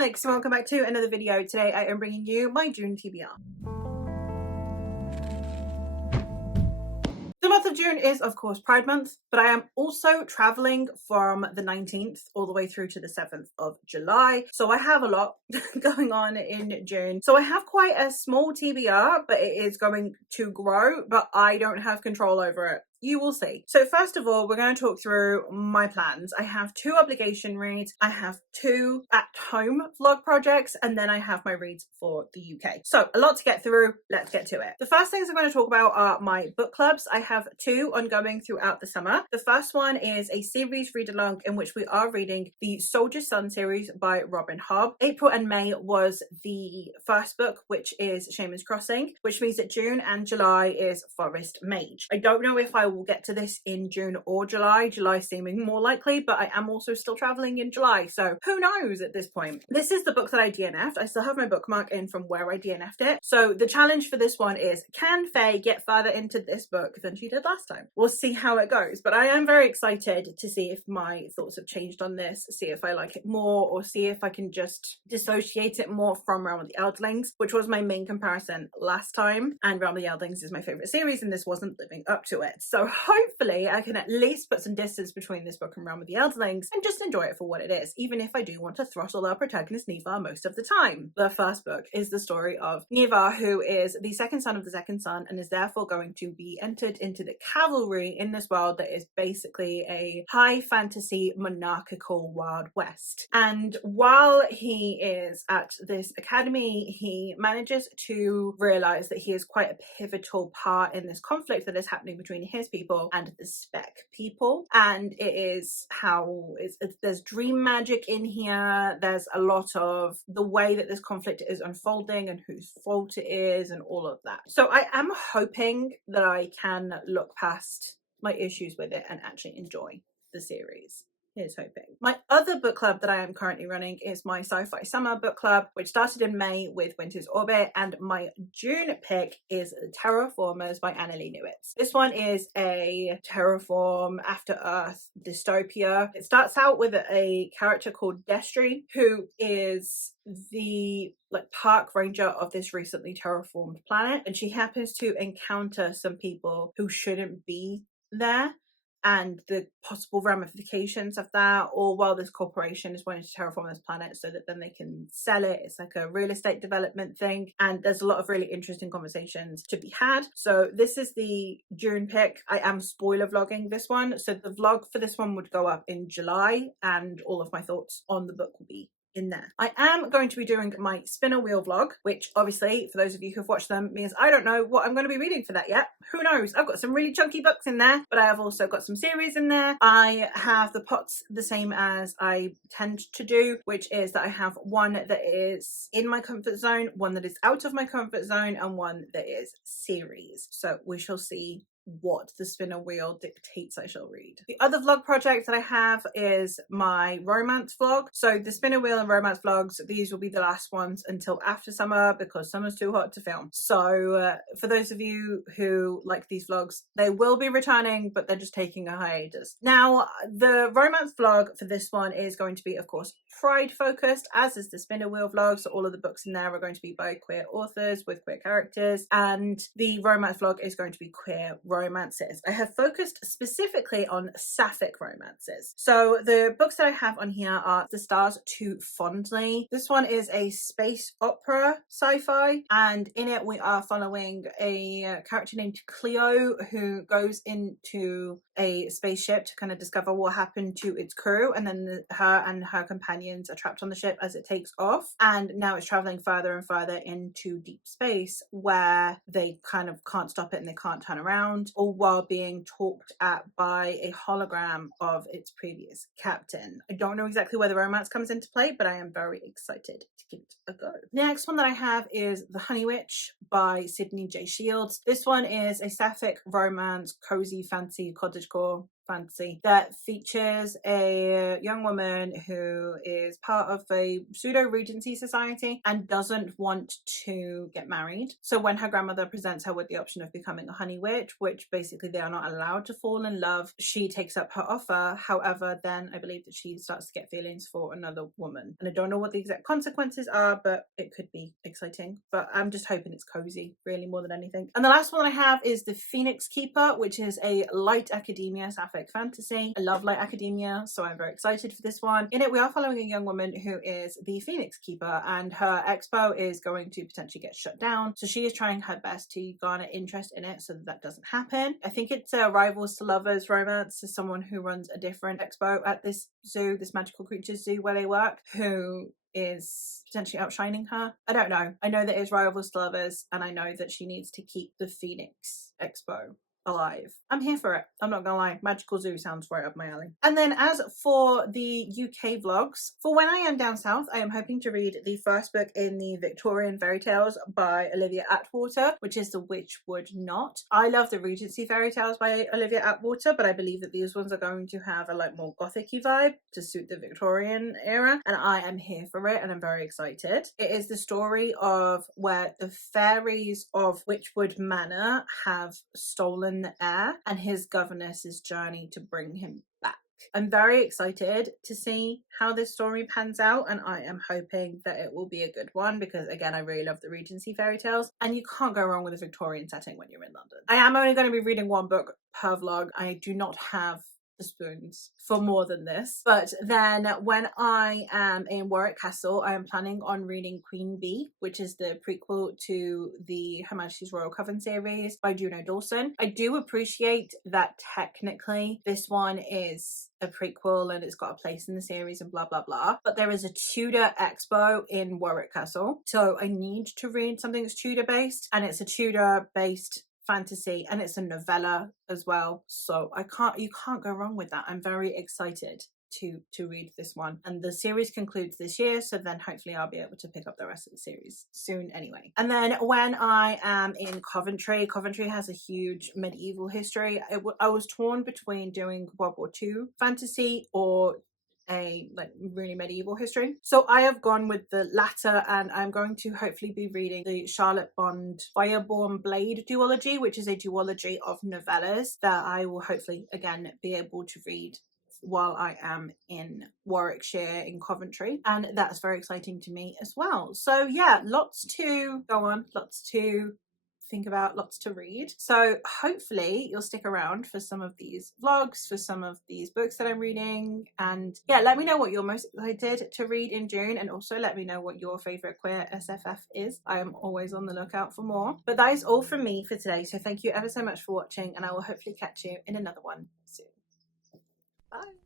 Alex and welcome back to another video. Today I am bringing you my June TBR. The month of June is of course Pride Month, but I am also traveling from the 19th all the way through to the 7th of July. So I have a lot going on in June. So I have quite a small TBR, but it is going to grow, but I don't have control over it. You will see. So first of all, we're going to talk through my plans. I have 2 obligation reads, I have 2 at-home vlog projects, and then I have my reads for the UK. So a lot to get through. Let's get to it. The first things I'm going to talk about are my book clubs. I have 2 ongoing throughout the summer. The first one is a series read-along in which we are reading the Soldier's Son series by Robin Hobb. April and May was the first book, which is Shaman's Crossing, which means that June and July is Forest Mage. I don't know if I will get to this in June or July seeming more likely, but I am also still traveling in July, so who knows at this point. This is the book that I DNF'd. I still have my bookmark in from where I DNF'd it. So the challenge for this one is, can Faye get further into this book than she did last time? We'll see how it goes, but I am very excited to see if my thoughts have changed on this, see if I like it more, or see if I can just dissociate it more from Realm of the Eldlings, which was my main comparison last time, and Realm of the Eldlings is my favourite series and this wasn't living up to it. So hopefully I can at least put some distance between this book and Realm of the Eldlings and just enjoy it for what it is, even if I do want to throttle our protagonist Neva most of the time. The first book is the story of Neva, who is the second son of the second son and is therefore going to be entered into the cavalry in this world that is basically a high fantasy monarchical Wild West. And while he is at this academy, he manages to realize that he is quite a pivotal part in this conflict that is happening between his people and the spec people, and it is how there's dream magic in here. There's a lot of the way that this conflict is unfolding and whose fault it is and all of that. So I am hoping that I can look past my issues with it and actually enjoy the series. Here's hoping. My other book club that I am currently running is my sci-fi summer book club, which started in May with Winter's Orbit, and my June pick is Terraformers by Annalee Newitz. This one is a terraform after Earth dystopia. It starts out with a character called Destry, who is the park ranger of this recently terraformed planet, and she happens to encounter some people who shouldn't be there and the possible ramifications of that, all while this corporation is wanting to terraform this planet so that then they can sell it. It's like a real estate development thing, and there's a lot of really interesting conversations to be had. So this is the June pick. I am spoiler vlogging this one, so the vlog for this one would go up in July and all of my thoughts on the book will be in there. I am going to be doing my spinner wheel vlog, which obviously for those of you who've watched them means I don't know what I'm going to be reading for that yet. Who knows? I've got some really chunky books in there, but I have also got some series in there. I have the pots the same as I tend to do, which is that I have one that is in my comfort zone, one that is out of my comfort zone, and one that is series. So we shall see what the spinner wheel dictates I shall read. The other vlog project that I have is my romance vlog. So the spinner wheel and romance vlogs, these will be the last ones until after summer because summer's too hot to film. So for those of you who like these vlogs, they will be returning, but they're just taking a hiatus. Now, the romance vlog for this one is going to be, of course, Pride focused, as is the spinner wheel vlog. So all of the books in there are going to be by queer authors with queer characters, and the romance vlog is going to be queer romances. I have focused specifically on sapphic romances. So the books that I have on here are The Stars Too Fondly. This one is a space opera sci-fi, and in it we are following a character named Cleo who goes into a spaceship to kind of discover what happened to its crew, and then her and her companions are trapped on the ship as it takes off, and now it's traveling further and further into deep space where they kind of can't stop it and they can't turn around, all while being talked at by a hologram of its previous captain. I don't know exactly where the romance comes into play, but I am very excited to give it a go. The next one that I have is The Honey Witch by Sydney J. Shields. This one is a sapphic romance, cozy, fancy, cottagecore fantasy that features a young woman who is part of a pseudo Regency society and doesn't want to get married. So when her grandmother presents her with the option of becoming a honey witch, which basically they are not allowed to fall in love, she takes up her offer. However, then I believe that she starts to get feelings for another woman. And I don't know what the exact consequences are, but it could be exciting. But I'm just hoping it's cozy, really, more than anything. And the last one I have is The Phoenix Keeper, which is a light academia sapphic fantasy. I love light academia, so I'm very excited for this one. In it, we are following a young woman who is the Phoenix Keeper, and her expo is going to potentially get shut down. So she is trying her best to garner interest in it so that that doesn't happen. I think it's a rivals to lovers romance to someone who runs a different expo at this zoo, this magical creatures zoo where they work, who is potentially outshining her. I don't know. I know that it's rivals to lovers, and I know that she needs to keep the Phoenix Expo alive. I'm here for it. I'm not gonna lie. Magical Zoo sounds right up my alley. And then as for the UK vlogs, for when I am down south, I am hoping to read the first book in the Victorian fairy tales by Olivia Atwater, which is The Witch Would Not. I love the Regency fairy tales by Olivia Atwater, but I believe that these ones are going to have a like more gothic-y vibe to suit the Victorian era, and I am here for it, and I'm very excited. It is the story of where the fairies of Witchwood Manor have stolen the heir and his governess's journey to bring him back. I'm very excited to see how this story pans out, and I am hoping that it will be a good one because, again, I really love the Regency fairy tales, and you can't go wrong with a Victorian setting when you're in London. I am only going to be reading one book per vlog. I do not have the spoons for more than this. But then when I am in Warwick Castle, I am planning on reading Queen Bee, which is the prequel to the Her Majesty's Royal Coven series by Juno Dawson. I do appreciate that technically this one is a prequel and it's got a place in the series and blah blah blah, but there is a Tudor expo in Warwick Castle, so I need to read something that's Tudor based, and it's a Tudor based fantasy, and it's a novella as well, so you can't go wrong with that. I'm very excited to read this one, and the series concludes this year, so then hopefully I'll be able to pick up the rest of the series soon anyway. And then when I am in Coventry has a huge medieval history. I was torn between doing World War II fantasy or a like really medieval history, so I have gone with the latter, and I'm going to hopefully be reading the Charlotte Bond Fireborn Blade duology, which is a duology of novellas that I will hopefully again be able to read while I am in Warwickshire in Coventry, and that's very exciting to me as well. So yeah, lots to go on, lots to think about, lots to read. So hopefully you'll stick around for some of these vlogs, for some of these books that I'm reading, and yeah, let me know what you're most excited to read in June, and also let me know what your favorite queer SFF is. I am always on the lookout for more. But that is all from me for today, so thank you ever so much for watching, and I will hopefully catch you in another one soon. Bye.